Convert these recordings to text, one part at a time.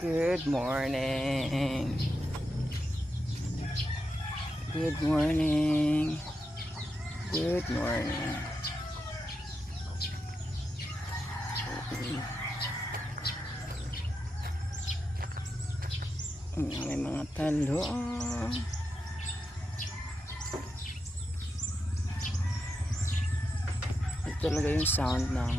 Good morning. Good morning. Good morning. May mga talo. Ito talaga yung sound ng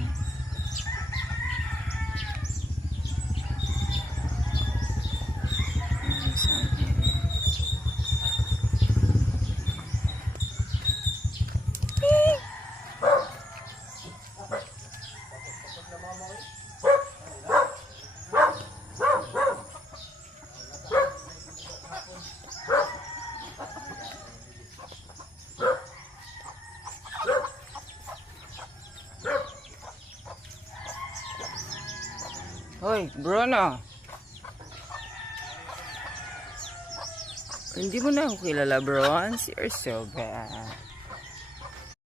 Hoy, Bruno. Hindi mo na ako kilala, Bronze. You're so bad.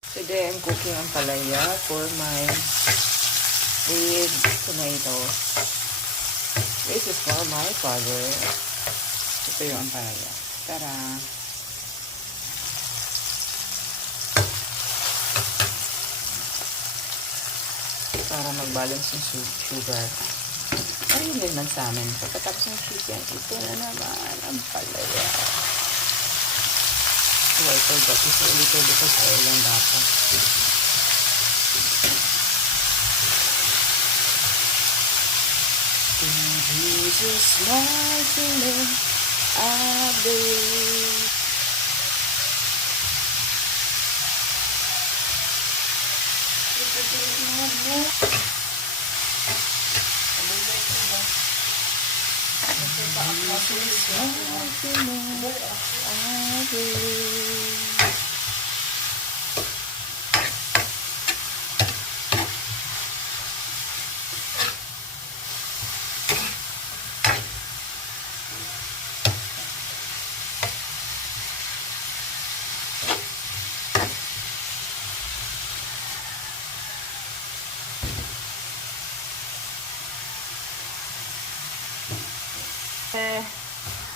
Today, I'm cooking ang palaya for my with tomatoes. This is for my father. Ito yung ampalaya. Tara! Para mag-balance yung sugar. Ayun din man sa amin. Pagkatapos ng chicken, ito na naman ang palaya. So, I forgot. Just a little bit of oil lang dapat. In Jesus' mighty name, I believe.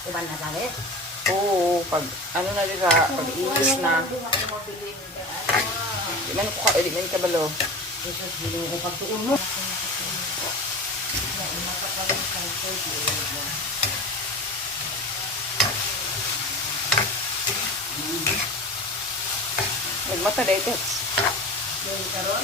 Iban na galit? Oo, pag ano na dito, pag ilis na. Di man ko ka, di man ka balo. Jesus, biling ko pagtuon mo. Nagmata dahil tets. Doon ka ron?